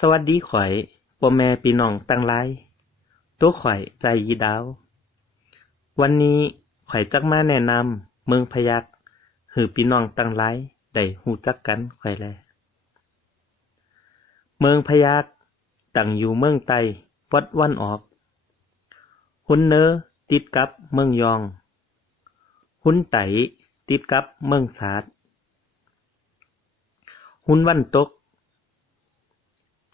สวัสดีข่อยพ่อแม่พี่น้องตั้งหลายตัวข่อยใจยีดาว วันนี้ข่อยจักมาแนะนำเมืองพยัคฆ์หือพี่น้องตั้งหลายได้ฮู้จักกันข่อยแล เมืองพยัคฆ์ตั้งอยู่เมืองใต้วัดวันออกหุนเนอติดกับเมืองยอง หุนไตติดกับเมืองสาดหุนวันตก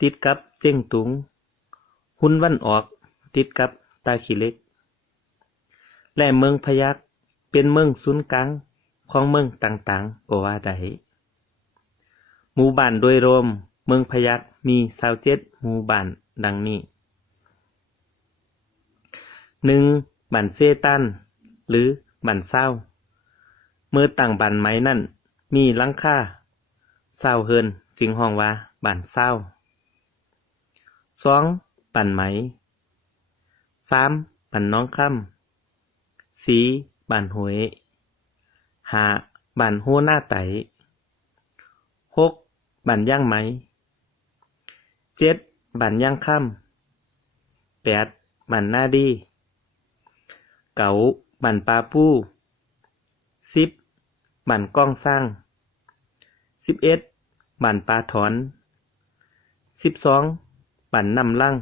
ติดกับเจ้งตุง หุนวันออก ติดกับตาขี้เล็ก และเมืองพยัคฆ์เป็นเมืองศูนย์กลางของเมืองต่างๆก็ว่าได้หมู่บ้านโดยรวม เมืองพยัคฆ์มี27หมู่บ้านดังนี้ 1. บ้านเซตัน หรือบ้านเศร้า เมื่อตั้งบ้านไม้นั่น มีลังค่าเศร้าเฮินจึงห้องว่าบ้านเศร้า 2. บ้านไหม 3. บ้านน้องค่ำ 4. บ้านหวย 5. บ้าปั่นโหหน้าไต 6. บ้านย่างไหม 7. บ้านย่างค่ำ 8. บ้านหน้าดี เก๋าบ้านปลาปูสิบบ้านก้องสร้างสิบเอ็ดบ้านปลาถอนสิบสอง บ้านนำลัง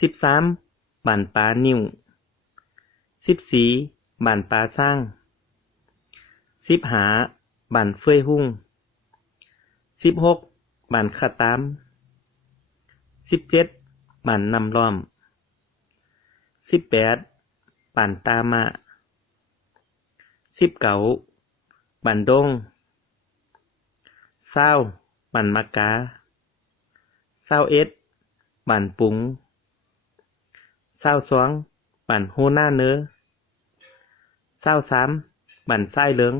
สิบสามบ้านปลานิ่วสิบสี่บ้านปลาสร้างสิบหาบ้านเฟยหุ่งสิบหกบ้านขะตามสิบเจ็ดบ้านนำล้อมสิบแปดบ้านตามะสิบเก๋าบ้านดงเศร้าบ้านมะกา เศร้าเอ็ดบ้านปุงเศร้าสองบ้านโฮหน้าเนื้อเศร้าสามบ้านไส้เลือง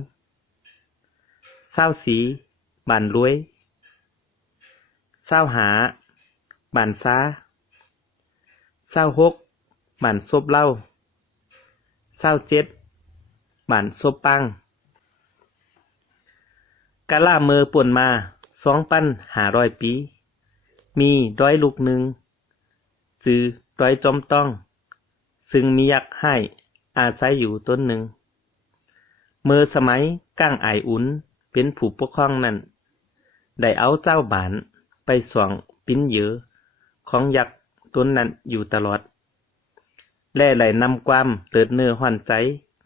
เศร้าสีบ้านรวยเศร้าหาบ้านซาเศร้าหกบ้านซบเหล่าเศร้าเจ็ดบ้านซบปังกะล่าเมอป่วนมาสองปันหารอยปี มีด้อยลูกหนึ่งจือด้อยจอมต้อง ซึ่งมียักษ์ให้อาศัยอยู่ต้นหนึ่ง เมื่อสมัยก้างไอายอุ่นเป็นผู้ปกครองนั้น ได้เอาเจ้าบานไปสวงปิ้นเยอะของยักษ์ต้นนั้นอยู่ตลอด และไหลนำความเติดเนื้อหวันใจ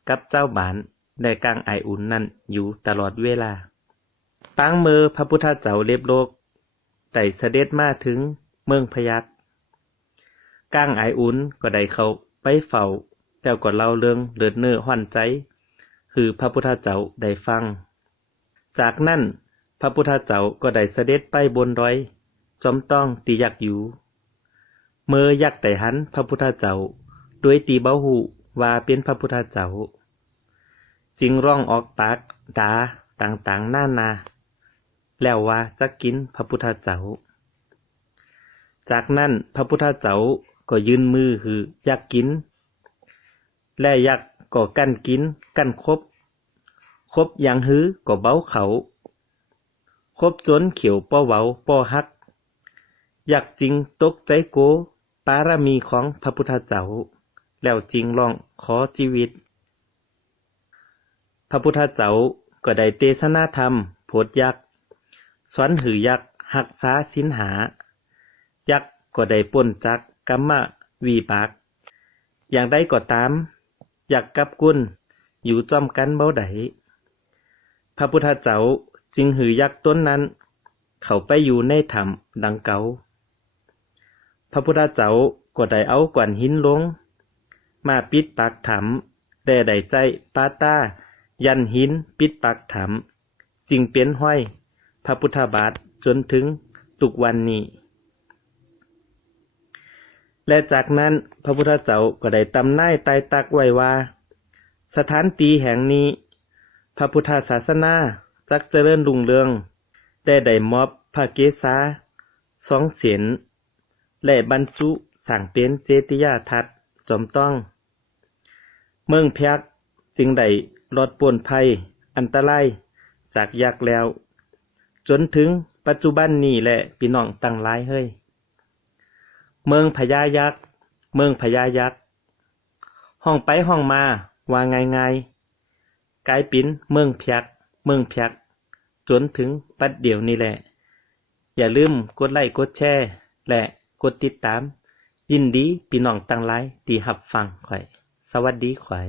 กับเจ้าบานได้กลางไอายอุ่นนั้นอยู่ตลอดเวลาตั้งมือพระพุทธเจ้าเล็บโลก ได้เสด็จมาถึงเมืองพยัคฆ์ก้างไอายอุ่นก็ได้เขาไปเฝ้าแล้วก็เล่าเรื่องเลือดเนื้อหวันใจ คือพระพุทธเจ้าได้ฟัง จากนั้นพระพุทธเจ้าก็ได้เสด็จไปบนดอย จอมต้องตียักษ์อยู่ เมื่อยักษ์ได้หันพระพุทธเจ้าด้วยตีเบาหูว่าเป็นพระพุทธเจ้าจึงร้องออกปากดาต่างๆหน้านา แล้วว่าจะกินพระพุทธเจ้า จากนั้นพระพุทธเจ้าก็ยื่นมือคืออยากกิน และยักก็กั้นกิน กั้นครบครบอย่างหื้อก็เบ้าเขาครบจนเขียวป้อเว้าป้อฮัก อยากจริงตกใจโกปารมีของพระพุทธเจ้า แล้วจริงลองขอชีวิต พระพุทธเจ้าก็ได้เตศนาธรรมโพดยักษ สอนหือยักษ์หักษาสินหา ยักษ์ก็ได้ป่นจักกัมมะวีปากอย่างใดก็ตาม อยากกับกุนอยู่จอมกันเบาไดพระพุทธเจ้าจึงหือยักษ์ต้นนั้น เขาไปอยู่ในถ้ำดังเก่าพระพุทธเจ้าก็ได้เอากวนหินลง มาปิดปากถ้ำแต่ได้ใจปาตายันหินปิดปากถ้ำจึงเป็นห้อย พระพุทธบาทจนถึงตุกวันนี้ และจากนั้นพระพุทธเจ้าก็ได้ตำนายตายตักไว้ว่า สถานตีแห่งนี้ พระพุทธศาสนาจักเจริญรุ่งเรือง ได้ได้มอบพระเกศาสองเสียนและบรรจุสั่งเป็นเจติยาทัตจอมต้อง เมืองพยักจึงได้ลดปวนภัยอันตรายจากยักษ์แล้ว จนถึงปัจจุบันนี้แหละพี่น้องตั้งหลายเฮ้ยเมืองพญายักษ์ เมืองพญายักษ์ ห้องไปห้องมาว่าง่ายๆกลายเป็นเมืองเพียกเมืองเพียกจนถึงปัดเดี๋ยวนี้แหละ อย่าลืมกดไลค์กดแชร์และกดติดตาม ยินดีพี่น้องตั้งหลายที่รับฟังข่อย สวัสดีข่อย